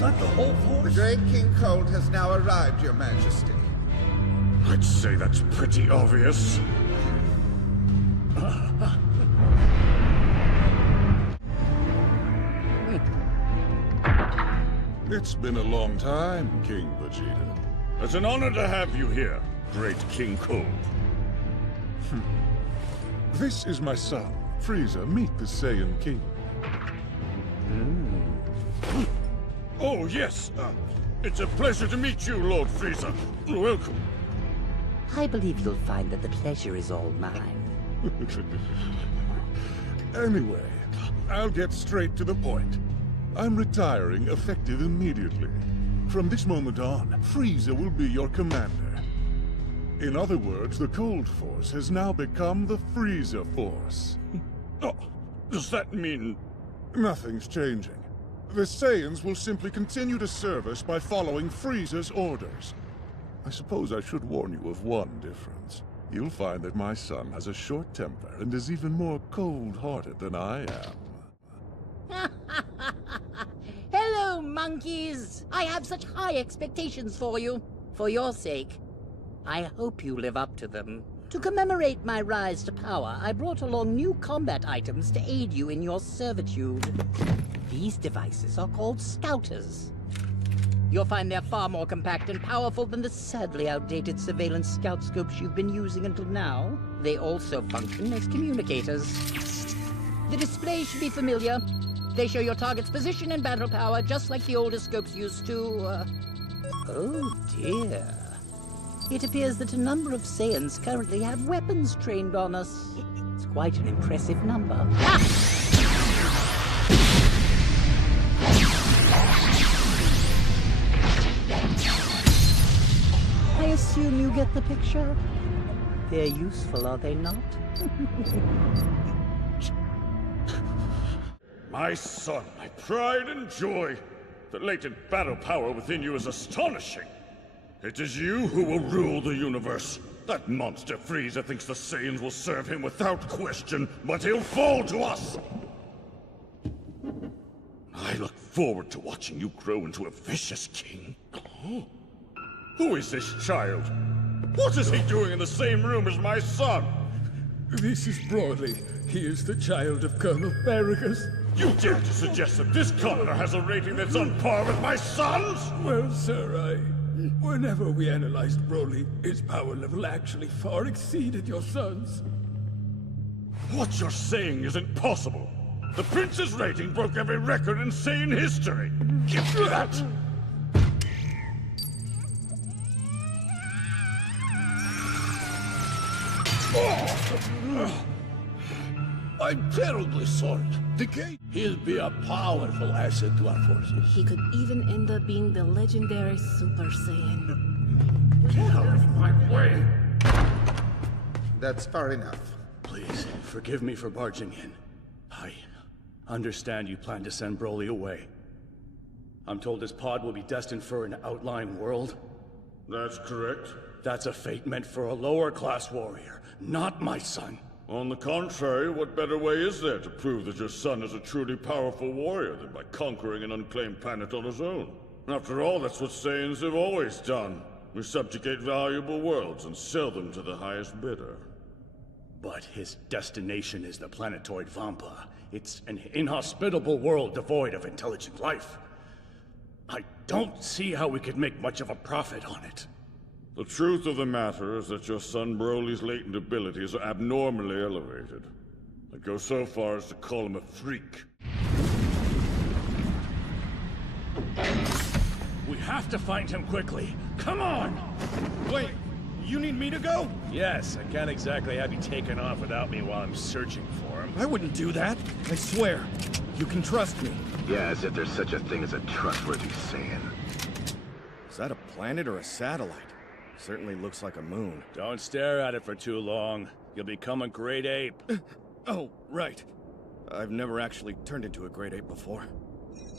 that the whole force? The great King Cold has now arrived, Your Majesty. I'd say that's pretty obvious. It's been a long time, King Vegeta. It's an honor to have you here, great King Cold. This is my son, Frieza. Meet the Saiyan King. Oh, yes. It's a pleasure to meet you, Lord Frieza. Welcome. I believe you'll find that the pleasure is all mine. Anyway, I'll get straight to the point. I'm retiring effective immediately. From this moment on, Frieza will be your commander. In other words, the Cold Force has now become the Frieza Force. Oh, does that mean... Nothing's changing. The Saiyans will simply continue to serve us by following Frieza's orders. I suppose I should warn you of one difference. You'll find that my son has a short temper and is even more cold-hearted than I am. Hello, monkeys! I have such high expectations for you. For your sake, I hope you live up to them. To commemorate my rise to power, I brought along new combat items to aid you in your servitude. These devices are called Scouters. You'll find they're far more compact and powerful than the sadly outdated surveillance scout scopes you've been using until now. They also function as communicators. The display should be familiar. They show your target's position and battle power, just like the older scopes used to, Oh dear. It appears that a number of Saiyans currently have weapons trained on us. It's quite an impressive number. Ha! I assume you get the picture? They're useful, are they not? My son, my pride and joy. The latent battle power within you is astonishing. It is you who will rule the universe. That monster Frieza thinks the Saiyans will serve him without question, but he'll fall to us. I look forward to watching you grow into a vicious king. Oh. Who is this child? What is he doing in the same room as my son? This is Broly. He is the child of Colonel Farragus. You dare to suggest that this commoner has a rating that's on par with my son's? Well, sir, whenever we analyzed Broly, his power level actually far exceeded your son's. What you're saying isn't possible. The prince's rating broke every record in Saiyan history. Give me that! I'm terribly sorry. The gate. He'll be a powerful asset to our forces. He could even end up being the legendary Super Saiyan. Get out of my way! That's far enough. Please, forgive me for barging in. I understand you plan to send Broly away. I'm told his pod will be destined for an outlying world. That's correct. That's a fate meant for a lower-class warrior, not my son. On the contrary, what better way is there to prove that your son is a truly powerful warrior than by conquering an unclaimed planet on his own? After all, that's what Saiyans have always done. We subjugate valuable worlds and sell them to the highest bidder. But his destination is the planetoid Vampa. It's an inhospitable world devoid of intelligent life. I don't see how we could make much of a profit on it. The truth of the matter is that your son Broly's latent abilities are abnormally elevated. I'd go so far as to call him a freak. We have to find him quickly. Come on! Wait, you need me to go? Yes, I can't exactly have you taken off without me while I'm searching for him. I wouldn't do that. I swear. You can trust me. Yeah, as if there's such a thing as a trustworthy Saiyan. Is that a planet or a satellite? Certainly looks like a moon. Don't stare at it for too long. You'll become a great ape. Oh, right. I've never actually turned into a great ape before.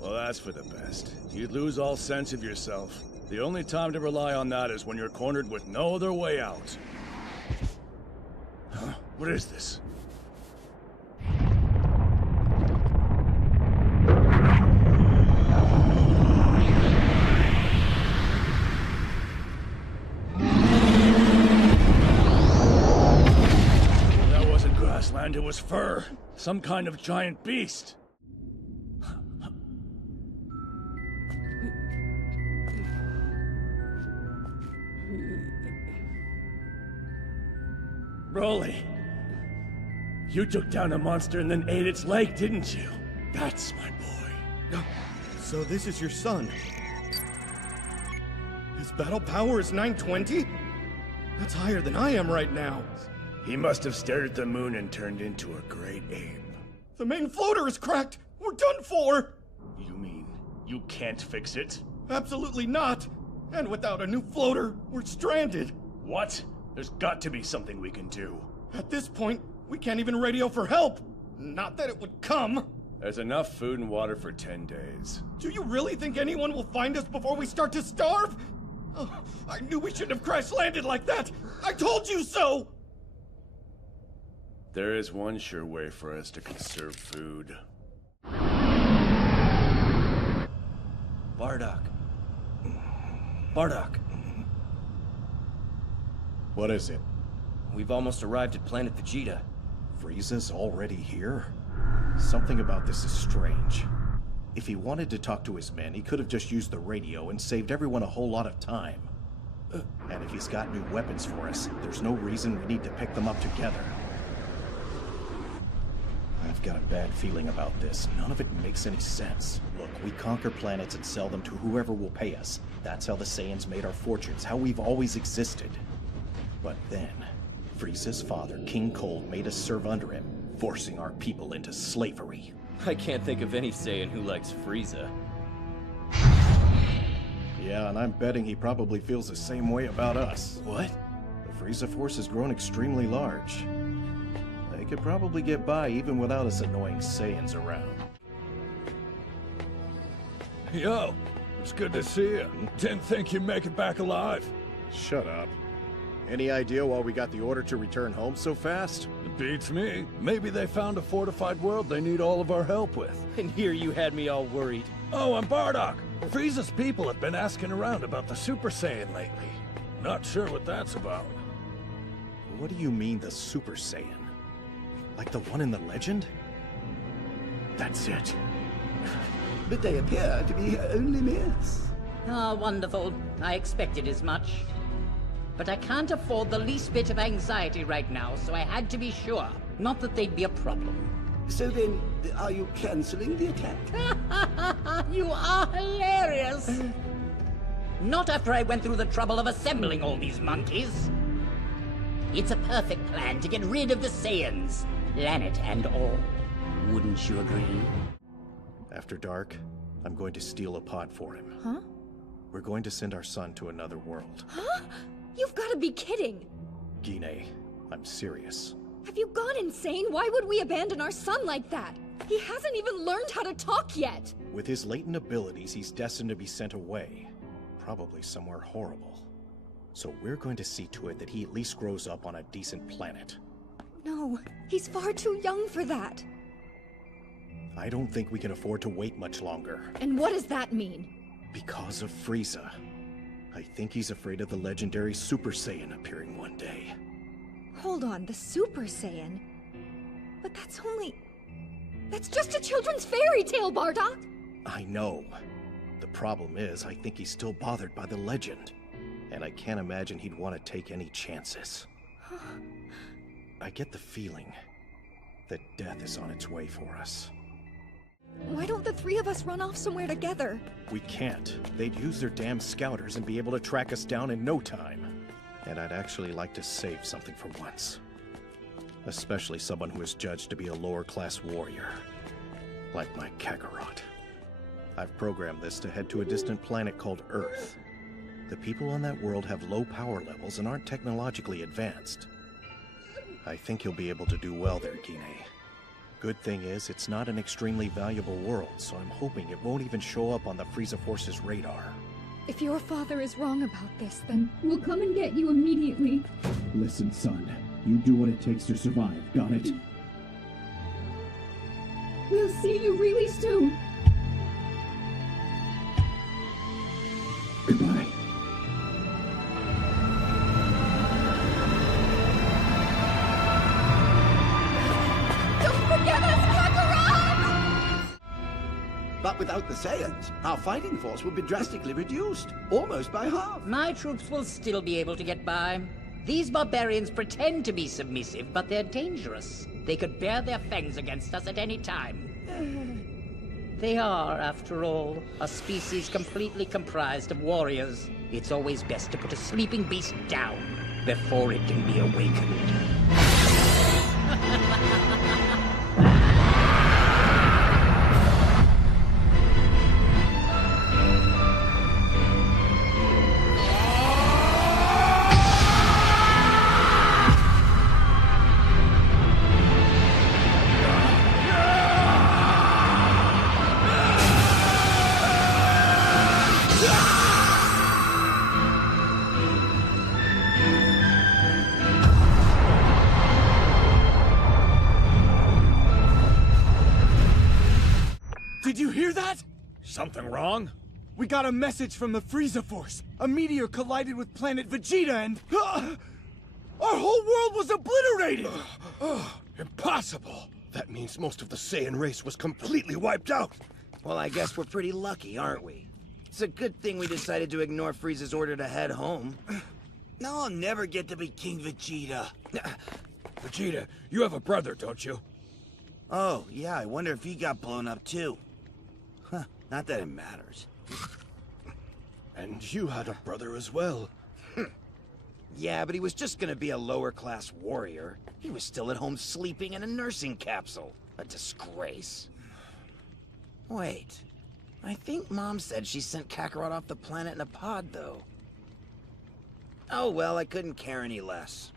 Well, that's for the best. You'd lose all sense of yourself. The only time to rely on that is when you're cornered with no other way out. Huh? What is this? Some kind of giant beast. Broly, you took down a monster and then ate its leg, didn't you? That's my boy. So this is your son. His battle power is 920? That's higher than I am right now. He must have stared at the moon and turned into a great ape. The main floater is cracked! We're done for! You mean you can't fix it? Absolutely not! And without a new floater, we're stranded. What? There's got to be something we can do. At this point, we can't even radio for help. Not that it would come. There's enough food and water for 10 days. Do you really think anyone will find us before we start to starve? Oh, I knew we shouldn't have crash-landed like that! I told you so! There is one sure way for us to conserve food. Bardock. Bardock. What is it? We've almost arrived at planet Vegeta. Frieza's already here? Something about this is strange. If he wanted to talk to his men, he could have just used the radio and saved everyone a whole lot of time. And if he's got new weapons for us, there's no reason we need to pick them up together. I've got a bad feeling about this. None of it makes any sense. Look, we conquer planets and sell them to whoever will pay us. That's how the Saiyans made our fortunes, how we've always existed. But then, Frieza's father, King Cold, made us serve under him, forcing our people into slavery. I can't think of any Saiyan who likes Frieza. Yeah, and I'm betting he probably feels the same way about us. What? The Frieza force has grown extremely large. They could probably get by even without us annoying Saiyans around. Yo, it's good to see you. Didn't think you'd make it back alive. Shut up. Any idea why we got the order to return home so fast? It beats me. Maybe they found a fortified world they need all of our help with. And here you had me all worried. Oh, and Bardock! Frieza's people have been asking around about the Super Saiyan lately. Not sure what that's about. What do you mean, the Super Saiyan? Like the one in the legend? That's it. But they appear to be only myths. Ah, wonderful. I expected as much. But I can't afford the least bit of anxiety right now, so I had to be sure. Not that they'd be a problem. So then, are you canceling the attack? You are hilarious! Not after I went through the trouble of assembling all these monkeys. It's a perfect plan to get rid of the Saiyans, planet and all. Wouldn't you agree? After dark, I'm going to steal a pod for him. Huh? We're going to send our son to another world. Huh? You've got to be kidding! Gine, I'm serious. Have you gone insane? Why would we abandon our son like that? He hasn't even learned how to talk yet! With his latent abilities, he's destined to be sent away. Probably somewhere horrible. So we're going to see to it that he at least grows up on a decent planet. No, he's far too young for that. I don't think we can afford to wait much longer. And what does that mean? Because of Frieza. I think he's afraid of the legendary Super Saiyan appearing one day. Hold on, the Super Saiyan? But that's just a children's fairy tale, Bardock! I know. The problem is, I think he's still bothered by the legend. And I can't imagine he'd want to take any chances. I get the feeling that death is on its way for us. Why don't the three of us run off somewhere together? We can't. They'd use their damn scouters and be able to track us down in no time. And I'd actually like to save something for once. Especially someone who is judged to be a lower-class warrior. Like my Kakarot. I've programmed this to head to a distant planet called Earth. The people on that world have low power levels and aren't technologically advanced. I think you'll be able to do well there, Gine. Good thing is, it's not an extremely valuable world, so I'm hoping it won't even show up on the Frieza Force's radar. If your father is wrong about this, then we'll come and get you immediately. Listen, son. You do what it takes to survive, got it? We'll see you really soon. Goodbye. Don't forget us! But without the Saiyans, our fighting force would be drastically reduced, almost by half. My troops will still be able to get by. These barbarians pretend to be submissive, but they're dangerous. They could bare their fangs against us at any time. They are, after all, a species completely comprised of warriors. It's always best to put a sleeping beast down before it can be awakened. Did you hear that? Something wrong? We got a message from the Frieza Force. A meteor collided with planet Vegeta and... our whole world was obliterated! Impossible! That means most of the Saiyan race was completely wiped out. Well, I guess we're pretty lucky, aren't we? It's a good thing we decided to ignore Frieza's order to head home. Now I'll never get to be King Vegeta. Vegeta, you have a brother, don't you? Oh, yeah, I wonder if he got blown up too. Huh, not that it matters. And you had a brother as well. Yeah, but he was just gonna be a lower-class warrior. He was still at home sleeping in a nursing capsule. A disgrace. Wait, I think Mom said she sent Kakarot off the planet in a pod, though. Oh well, I couldn't care any less.